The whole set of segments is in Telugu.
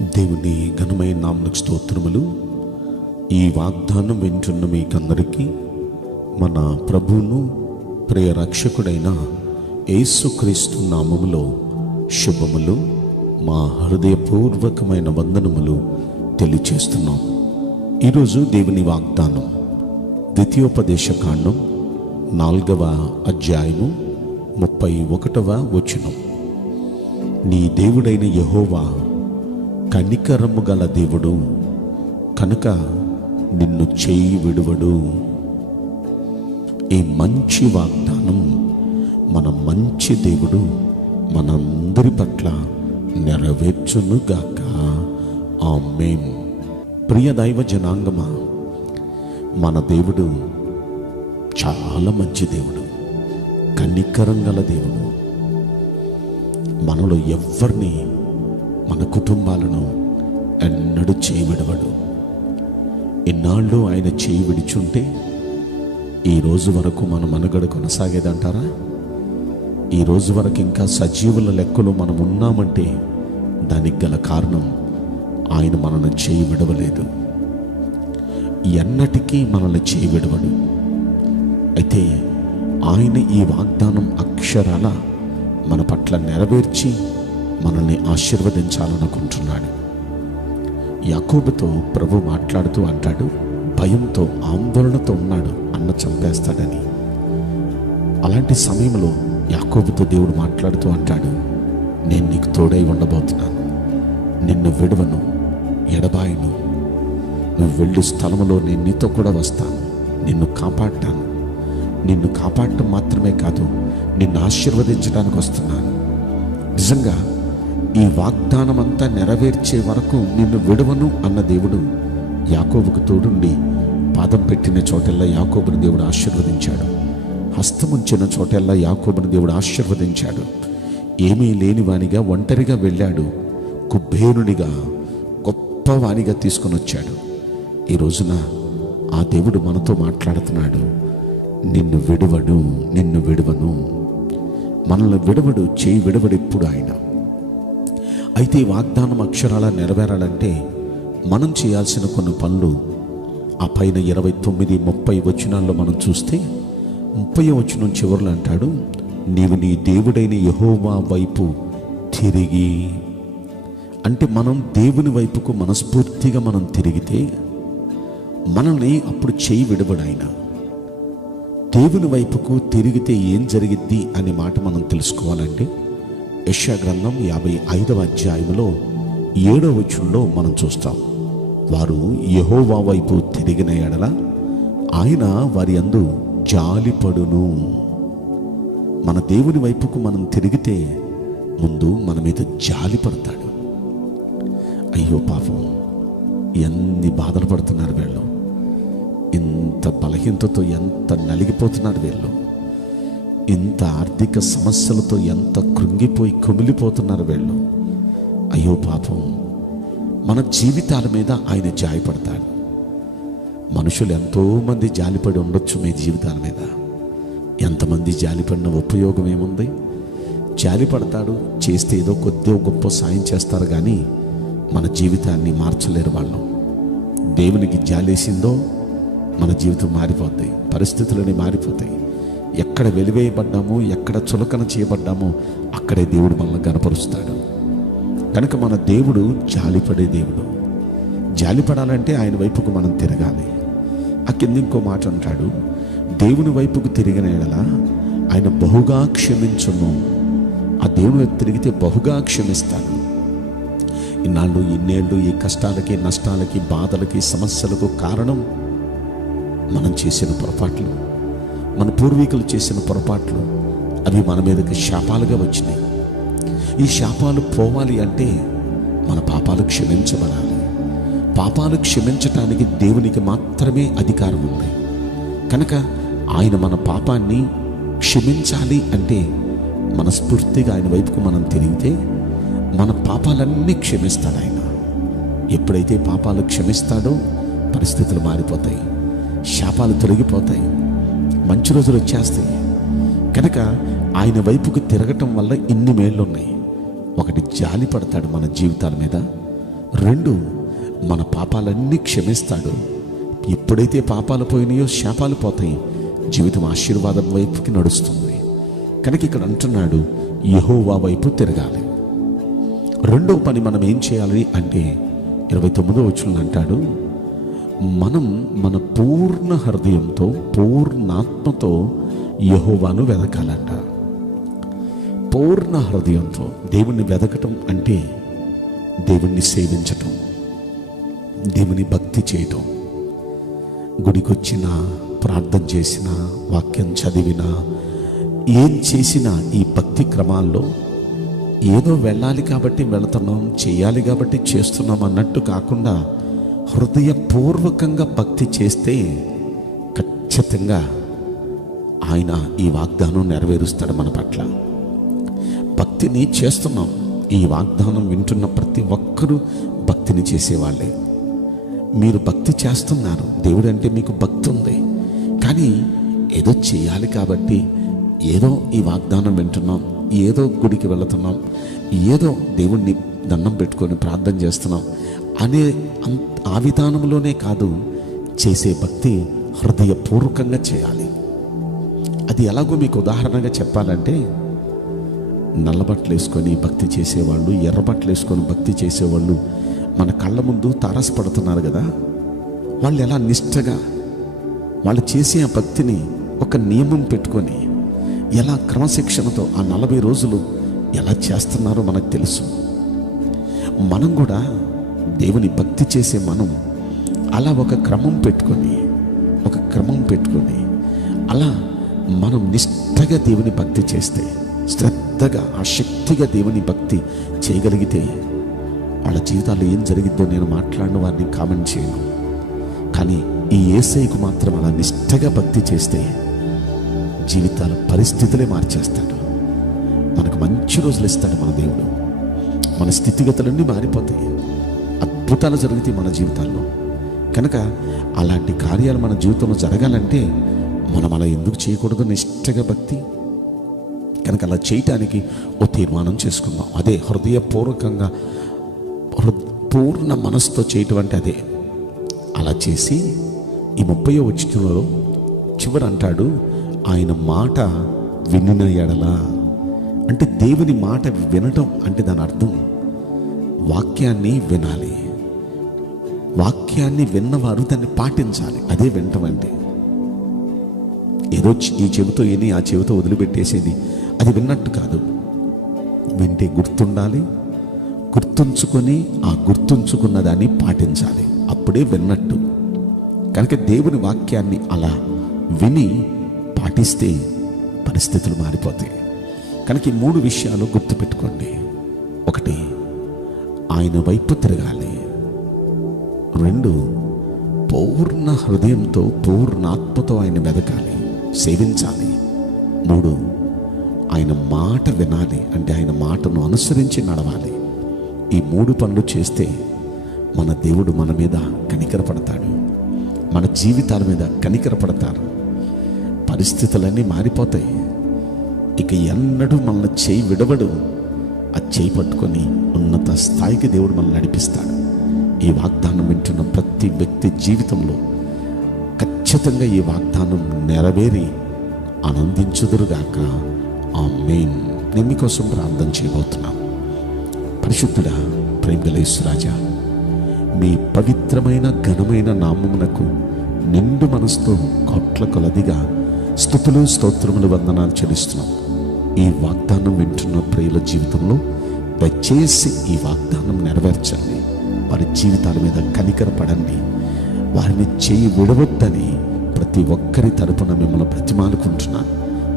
దేవుని ఘనమైన నామమునకు స్తోత్రములు. ఈ వాగ్దానం వింటున్న మీకందరికీ మన ప్రభువును ప్రియ రక్షకుడైన యేసుక్రీస్తు నామములో శుభములు, మా హృదయపూర్వకమైన వందనములు తెలియచేస్తున్నాం. ఈరోజు దేవుని వాగ్దానం ద్వితీయోపదేశకాండం 4వ అధ్యాయము 31వ వచనం. నీ దేవుడైన యెహోవా కనికరము గల దేవుడు కనుక నిన్ను చేయి విడువడు. ఈ మంచి వాగ్దానం మన మంచి దేవుడు మనందరి పట్ల నెరవేర్చునుగాక. ఆమేన్. ప్రియ దైవ జనాంగమా, మన దేవుడు చాలా మంచి దేవుడు, కనికరం గల దేవుడు. మనలో ఎవ్వరిని, మన కుటుంబాలను ఎన్నడూ చేయి విడవడు. ఇన్నాళ్ళు ఆయన చేయి విడిచుంటే ఈ రోజు వరకు మన మనుగడ కొనసాగేదంటారా? ఈ రోజు వరకు ఇంకా సజీవుల లెక్కలో మనం ఉన్నామంటే దానికి గల కారణం ఆయన మనల్ని చేయి విడవలేదు. ఎన్నటికీ మనల్ని చేయి విడవడు. అయితే ఆయన ఈ వాగ్దానం అక్షరాల మన పట్ల నెరవేర్చి మనల్ని ఆశీర్వదించాలనుకుంటున్నాడు. యాకోబుతో ప్రభు మాట్లాడుతూ అంటాడు, భయంతో ఆందోళనతో ఉన్నాడు, అన్న చంపేస్తాడని. అలాంటి సమయంలో యాకోబుతో దేవుడు మాట్లాడుతూ అంటాడు, నేను నీకు తోడై ఉండబోతున్నాను, నిన్ను విడవను, ఎడబాయను. నువ్వు వెళ్ళు స్థలంలో నేను నీతో కూడా వస్తాను, నిన్ను కాపాడతాను. నిన్ను కాపాడటం మాత్రమే కాదు, నిన్ను ఆశీర్వదించడానికి వస్తున్నాను. నిజంగా ఈ వాగ్దానం అంతా నెరవేర్చే వరకు నిన్ను విడవను అన్న దేవుడు యాకోబుకు తోడుండి పాదం పెట్టిన చోటెల్లా యాకోబుని దేవుడు ఆశీర్వదించాడు. హస్తముంచిన చోటెల్లా యాకోబుని దేవుడు ఆశీర్వదించాడు. ఏమీ లేని వానిగా ఒంటరిగా వెళ్ళాడు, కుబేరునిగా గొప్పవానిగా తీసుకొని వచ్చాడు. ఈ రోజున ఆ దేవుడు మనతో మాట్లాడుతున్నాడు, నిన్ను విడవడు, నిన్ను విడవను. మనల్ని విడవడు, చేయి విడవడు ఎప్పుడు ఆయన. అయితే ఈ వాగ్దానం అక్షరాల నెరవేరాలంటే మనం చేయాల్సిన కొన్ని పనులు ఆ పైన 29, 30 వచనాల్లో మనం చూస్తే 30వ వచనం చివరిలో అంటాడు, నీవు నీ దేవుడైన యెహోవా వైపు తిరిగి. అంటే మనం దేవుని వైపుకు మనస్ఫూర్తిగా మనం తిరిగితే మనల్ని అప్పుడు చేయి విడవడు ఆయన. దేవుని వైపుకు తిరిగితే ఏం జరిగిద్ది అనే మాట మనం తెలుసుకోవాలంటే యెషయా గ్రంథం 55వ అధ్యాయంలో 7వ వచనంలో మనం చూస్తాం. వారు యెహోవా వైపు తిరిగిన ఎడల ఆయన వారి యందు జాలిపడును. మన దేవుని వైపుకు మనం తిరిగితే ముందు మన మీద జాలి పడతాడు. అయ్యో పాపం, ఎన్ని బాధలు పడుతున్నారు వీళ్ళు, ఇంత బలహీనతతో ఎంత నలిగిపోతున్నారు వీళ్ళు, ఇంత ఆర్థిక సమస్యలతో ఎంత కృంగిపోయి కుమిలిపోతున్నారు వీళ్ళు. అయ్యో పాపం, మన జీవితాల మీద ఆయన జాలిపడతాడు. మనుషులు ఎంతోమంది జాలిపడి ఉండొచ్చు మీ జీవితాల మీద. ఎంతమంది జాలిపడిన ఉపయోగం ఏముంది? జాలిపడతాడు, చేస్తే ఏదో కొద్ది గొప్ప సాయం చేస్తారు, కానీ మన జీవితాన్ని మార్చలేరు వాళ్ళు. దేవునికి జాలేసిందో మన జీవితం మారిపోతాయి, పరిస్థితులని మారిపోతాయి. ఎక్కడ వెలివేయబడ్డామో, ఎక్కడ చులకన చేయబడ్డామో అక్కడే దేవుడు మనల్ని గనపరుస్తాడు. కనుక మన దేవుడు జాలిపడే దేవుడు. జాలిపడాలంటే ఆయన వైపుకు మనం తిరగాలి. ఆ కింద ఇంకో మాట అంటాడు, దేవుని వైపుకు తిరిగిన ఎడల ఆయన బహుగా క్షమించును. ఆ దేవుని వైపు తిరిగితే బహుగా క్షమిస్తాడు. ఇన్నాళ్ళు, ఇన్నేళ్ళు ఈ కష్టాలకి, నష్టాలకి, బాధలకి, సమస్యలకు కారణం మనం చేసిన పొరపాట్లు, మన పూర్వీకులు చేసిన పొరపాట్లు. అవి మన మీదకి శాపాలుగా వచ్చినాయి. ఈ శాపాలు పోవాలి అంటే మన పాపాలు క్షమించబడాలి. పాపాలు క్షమించటానికి దేవునికి మాత్రమే అధికారం ఉంది. కనుక ఆయన మన పాపాన్ని క్షమించాలి అంటే మనస్ఫూర్తిగా ఆయన వైపుకు మనం తిరిగితే మన పాపాలన్నీ క్షమిస్తాడు ఆయన. ఎప్పుడైతే పాపాలు క్షమిస్తాడో పరిస్థితులు మారిపోతాయి, శాపాలు తొలగిపోతాయి, మంచి రోజులు వచ్చేస్తాయి. కనుక ఆయన వైపుకు తిరగటం వల్ల ఇన్ని మేళ్ళు ఉన్నాయి. ఒకటి, జాలి పడతాడు మన జీవితాల మీద. 2, మన పాపాలన్నీ క్షమిస్తాడు. ఎప్పుడైతే పాపాలు పోయినాయో శాపాలు పోతాయి, జీవితం ఆశీర్వాదం వైపుకి నడుస్తుంది. కనుక ఇక్కడ అంటున్నాడు, యెహోవా వైపు తిరగాలి. రెండో పని మనం ఏం చేయాలి అంటే 29వ వచనంలో అంటాడు, మనం మన పూర్ణ హృదయంతో పూర్ణాత్మతో యెహోవాను వెదకాలంట. పూర్ణ హృదయంతో దేవుణ్ణి వెదకటం అంటే దేవుణ్ణి సేవించటం, దేవుని భక్తి చేయటం. గుడికొచ్చినా, ప్రార్థన చేసినా, వాక్యం చదివినా, ఏం చేసినా ఈ భక్తి క్రమాల్లో ఏదో వెళ్ళాలి కాబట్టి వెళుతున్నాం, చేయాలి కాబట్టి చేస్తున్నాం అన్నట్టు కాకుండా హృదయపూర్వకంగా భక్తి చేస్తే ఖచ్చితంగా ఆయన ఈ వాగ్దానం నెరవేరుస్తాడు మన పట్ల. భక్తిని చేస్తున్నాం. ఈ వాగ్దానం వింటున్న ప్రతి ఒక్కరూ భక్తిని చేసేవాళ్ళే. మీరు భక్తి చేస్తున్నారు, దేవుడు అంటే మీకు భక్తి ఉంది. కానీ ఏదో చేయాలి కాబట్టి, ఏదో ఈ వాగ్దానం వింటున్నాం, ఏదో గుడికి వెళుతున్నాం, ఏదో దేవుణ్ణి దండం పెట్టుకొని ప్రార్థన చేస్తున్నాం అనే ఆ విధానంలోనే కాదు, చేసే భక్తి హృదయపూర్వకంగా చేయాలి. అది ఎలాగో మీకు ఉదాహరణగా చెప్పాలంటే, నల్లబట్టలు వేసుకొని భక్తి చేసేవాళ్ళు, ఎర్రబట్టలు వేసుకొని భక్తి చేసేవాళ్ళు మన కళ్ళ ముందు తారసపడుతున్నారు కదా. వాళ్ళు ఎలా నిష్ఠగా వాళ్ళు చేసే ఆ భక్తిని ఒక నియమం పెట్టుకొని ఎలా క్రమశిక్షణతో ఆ 40 రోజులు ఎలా చేస్తున్నారో మనకు తెలుసు. మనం కూడా దేవుని భక్తి చేసే మనం అలా ఒక క్రమం పెట్టుకొని అలా మనం నిష్ఠగా దేవుని భక్తి చేస్తే, శ్రద్ధగా ఆసక్తిగా దేవుని భక్తి చేయగలిగితే వాళ్ళ జీవితాల్లో ఏం జరిగిద్దో నేను మాట్లాడిన వారిని కామెంట్ చేయను. కానీ ఈ యేసయ్యకు మాత్రం అలా నిష్ఠగా భక్తి చేస్తే జీవితాల పరిస్థితులే మార్చేస్తాడు. మనకు మంచి రోజులు ఇస్తాడు మన దేవుడు. మన స్థితిగతులన్నీ మారిపోతాయి, అద్భుతాలు జరుగుతాయి మన జీవితాల్లో. కనుక అలాంటి కార్యాలు మన జీవితంలో జరగాలంటే మనం అలా ఎందుకు చేయకూడదు? నిష్ఠగా భక్తి. కనుక అలా చేయటానికి ఓ తీర్మానం చేసుకుందాం. అదే హృదయపూర్వకంగా పూర్ణ మనసుతో చేయటం అంటే అదే. అలా చేసి ఈ 30వ వచనంలో చివరి అంటాడు, ఆయన మాట వినిన ఎడల. అంటే దేవుని మాట వినటం అంటే దాని అర్థం వాక్యాన్ని వినాలి. వాక్యాన్ని విన్నవారు దాన్ని పాటించాలి. అదే వినటం అంటే. ఏదో ఈ చెవితో విని ఆ చెవితో వదిలిపెట్టేసేది అది విన్నట్టు కాదు. వింటే గుర్తుండాలి, గుర్తుంచుకొని ఆ గుర్తుంచుకున్న దాన్ని పాటించాలి, అప్పుడే విన్నట్టు. కనుక దేవుని వాక్యాన్ని అలా విని పాటిస్తే పరిస్థితులు మారిపోతాయి. కనుక ఈ 3 విషయాలు గుర్తుపెట్టుకోండి. 1, ఆయన వైపు తిరగాలి. 2, పూర్ణ హృదయంతో పూర్ణాత్మతో ఆయన వెదకాలి, సేవించాలి. 3, ఆయన మాట వినాలి, అంటే ఆయన మాటను అనుసరించి నడవాలి. ఈ 3 పనులు చేస్తే మన దేవుడు మన మీద కనికరపడతాడు, మన జీవితాల మీద కనికరపడతారు. పరిస్థితులన్నీ మారిపోతాయి. ఇక ఎన్నడూ మనల్ని చేయి విడవడు. ఆ చేయి పట్టుకొని ఉన్నత స్థాయికి దేవుడు మనల్ని నడిపిస్తాడు. ఈ వాగ్దానం వింటున్న ప్రతి వ్యక్తి జీవితంలో ఖచ్చితంగా ఈ వాగ్దానం నెరవేరి ఆనందించుదురుగాక. ఆమేన్. నేను మీకోసం ప్రార్థన చేయబోతున్నాను. పరిశుద్ధుడా, ప్రేమగల యేసురాజా, మీ పవిత్రమైన ఘనమైన నామమునకు నిండు మనసుతో కోట్ల కొలదిగా స్తుతులు స్తోత్రములు వందనాలు చెల్లిస్తున్నాం. ఈ వాగ్దానం వింటున్న ప్రియుల జీవితంలో దయచేసి ఈ వాగ్దానం నెరవేర్చండి. వారి జీవితాల మీద కనికరపడండి. వారిని చేయి విడవద్దని ప్రతి ఒక్కరి తరపున మిమ్మల్ని బ్రతిమాలుకుంటున్నాను.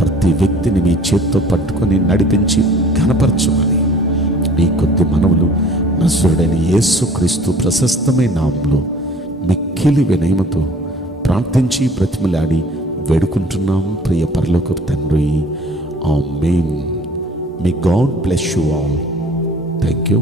ప్రతి వ్యక్తిని మీ చేత్తో పట్టుకొని నడిపించి ఘనపరచమని ఈ కొద్ది మనవులు నజరుడైన యేసుక్రీస్తు ప్రశస్తమైన నామములో మిక్కిలి వినయముతో ప్రార్థించి బ్రతిమలాడి వేడుకుంటున్నాం ప్రియ పరలోకపు తండ్రి. ఆమేన్. May God bless you all. Thank you.